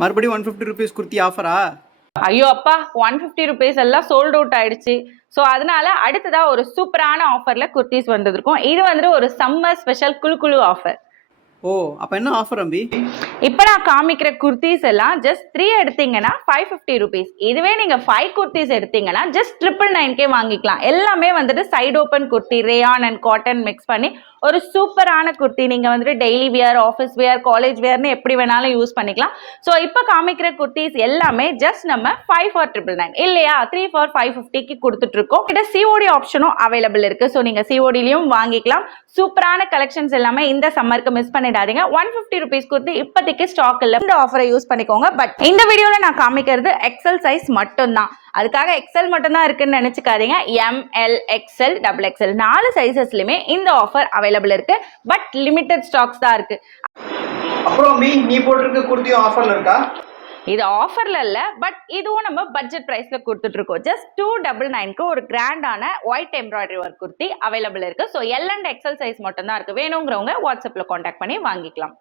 மறுபடியும் 150 ருபீஸ் குர்த்தி ஆஃபரா? ஐயோ அப்பா 150 ருபீஸ் எல்லாம் சோல்ட் அவுட் ஆயிடுச்சு. ஸோ அதனால அடுத்ததா ஒரு சூப்பரான ஆஃபர்ல குர்த்திஸ் வந்திருக்கும். இது வந்துட்டு ஒரு சம்மர் ஸ்பெஷல் குழு ஆஃபர். ஓ அப்ப என்ன ஆஃபர் அம்பி? இப்போ நான் காமிக்கிற குர்த்திஸ் எல்லாம் ஜஸ்ட் 3 எடுத்தீங்கன்னா 550 ருபீஸ். இதுவே நீங்க 5 குர்த்திஸ் எடுத்தீங்கன்னா ஜஸ்ட் 999 வாங்கிக்கலாம். எல்லாமே வந்துட்டு side open kurti, rayon and cotton mix பண்ணி ஒரு சூப்பரான குர்த்தி. நீங்க வந்துட்டு daily wear, office wear, college வியர்னு எப்படி வேணாலும் யூஸ் பண்ணிக்கலாம். ஸோ இப்போ காமிக்கிற குர்த்திஸ் எல்லாமே ஜஸ்ட் நம்ம 5 for 999 இல்லையா 3 for 550க்கு கொடுத்துட்டு இருக்கோம். கிட்ட சிஓடி ஆப்ஷனும் அவைலபிள் இருக்கு. ஸோ நீங்க சிஓடிலையும் வாங்கிக்கலாம். சூப்பரான கலெக்ஷன்ஸ் எல்லாமே இந்த சம்மருக்கு மிஸ் பண்ணிடாதீங்க. 150 ருபீஸ் குர்த்தி இப்போதைக்கு ஸ்டாக் இல்லை. இந்த ஆஃபரை யூஸ் பண்ணிக்கோங்க. பட் இந்த வீடியோவில் நான் காமிக்கிறது எக்ஸல் சைஸ் மட்டும்தான். அதுக்காக எக்ஸல் மட்டும்தான் இருக்குன்னு நினைச்சுக்காதீங்க. எம்எல், எக்ஸல், டபுள் எக்ஸல் 4 சைசஸ்லயுமே இந்த ஆஃபர் அவைலபிள் இருக்கு. பட் லிமிடெட் ஸ்டாக்ஸ் தான் இருக்கு. அப்புறம் நீ போட்டிருக்க குர்த்தியும் ஆஃபர்ல இருக்கா? இது ஆஃபர்ல இல்ல, பட் இதுவும் நம்ம பட்ஜெட் பிரைஸ்ல கொடுத்துட்டு இருக்கோம். ஜஸ்ட் 299க்கு ஒரு கிராண்டான white embroidery work kurti available இருக்கு. So L and XL size மட்டும் தான் இருக்கு. வேணுங்கிறவங்க வாட்ஸ்அப்ல கான்டாக்ட் பண்ணி வாங்கிக்கலாம்.